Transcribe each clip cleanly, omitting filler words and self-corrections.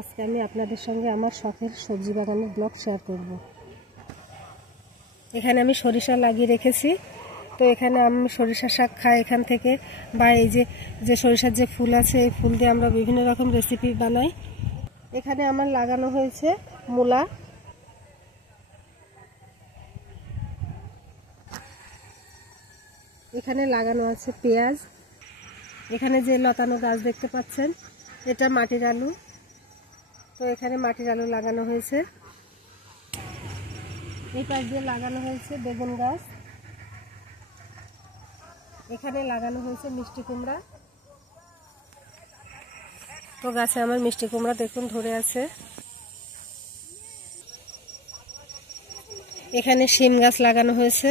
আজকে আমি আপনাদের সঙ্গে আমার শখের সবজি বাগানের ব্লগ শেয়ার করব। এখানে আমি সরিষা লাগিয়ে রেখেছি। তো এখানে আমি সরিষা শাক খাই এখান থেকে, বা এই যে সরিষার যে ফুল আছে এই ফুল দিয়ে আমরা বিভিন্ন রকম রেসিপি বানাই। এখানে আমার লাগানো হয়েছে মূলা, এখানে লাগানো আছে পেঁয়াজ, এখানে যে লতানো গাছ দেখতে পাচ্ছেন এটা মাটির আলু। তো এখানে মাটির আলু লাগানো হয়েছে। এই পাশ দিয়ে লাগানো হয়েছে বেগুন গাছ, এখানে লাগানো হয়েছে মিষ্টি কুমড়া। তো গাছে আমার মিষ্টি কুমড়া দেখুন ধরে আছে। এখানে শিম গাছ লাগানো হয়েছে।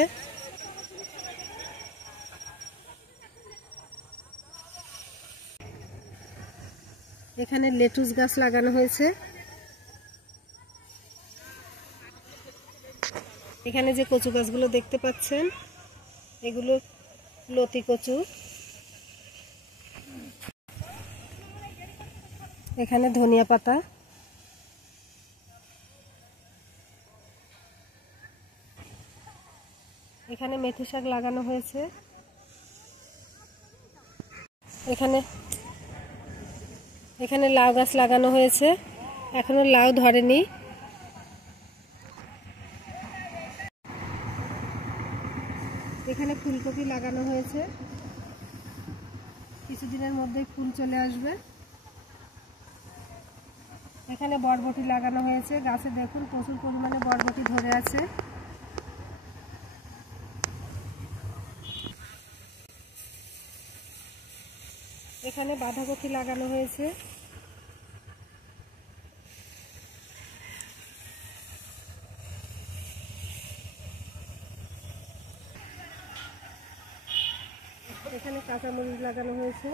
এখানে লেটুস গাছ লাগানো হয়েছে। এখানে যে কচু গাছগুলো দেখতে পাচ্ছেন এগুলো লতি কচু। এখানে ধনিয়া পাতা, এখানে মেথি শাক লাগানো হয়েছে। এখানে লাউ গাছ লাগানো হয়েছে, এখনো লাউ ধরেনি। এখানে ফুলকপি লাগানো হয়েছে, কিছুদিনের মধ্যেই ফুল চলে আসবে। এখানে বরবটি লাগানো হয়েছে, গাছে দেখুন প্রচুর পরিমাণে বরবটি ধরে আছে। এখানে বাঁধাকপি লাগানো হয়েছে। এখানে কাঁচামরিচ লাগানো হয়েছে।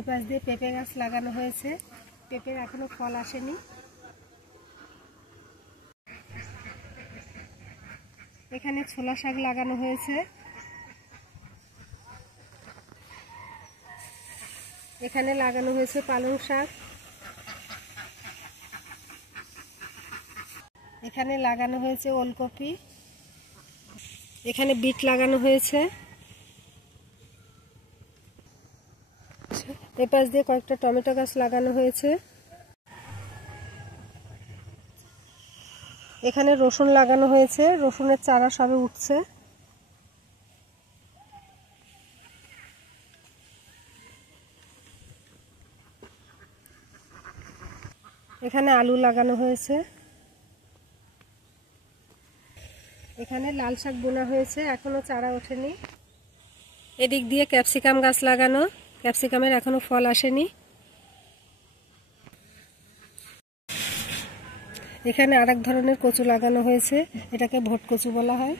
এপাশ দিয়ে পেঁপে গাছ লাগানো হয়েছে, পেঁপের এখনো ফল আসেনি। এখানে ছোলা শাক লাগানো হয়েছে। এখানে লাগানো হয়েছে পালং শাক। এখানে লাগানো হয়েছে ওলকপি। এখানে বিট লাগানো হয়েছে। এপাশ দিয়ে কয়েকটা টমেটো গাছ লাগানো হয়েছে। এখানে রসুন লাগানো হয়েছে, রসুনের চারা সবে উঠছে। এখানে আলু লাগানো হয়েছে। এখানে লাল শাক বোনা হয়েছে, এখনো চারা ওঠেনি। এদিক দিয়ে ক্যাপসিকাম গাছ লাগানো, ক্যাপসিকামের এখনো ফল আসেনি। এখানে আরেক ধরনের কচু লাগানো হয়েছে, এটাকে ভোট কচু বলা হয়।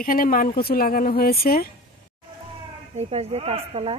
এখানে মান কচু লাগানো হয়েছে। এই পাশ দিয়ে কাঁচকলা।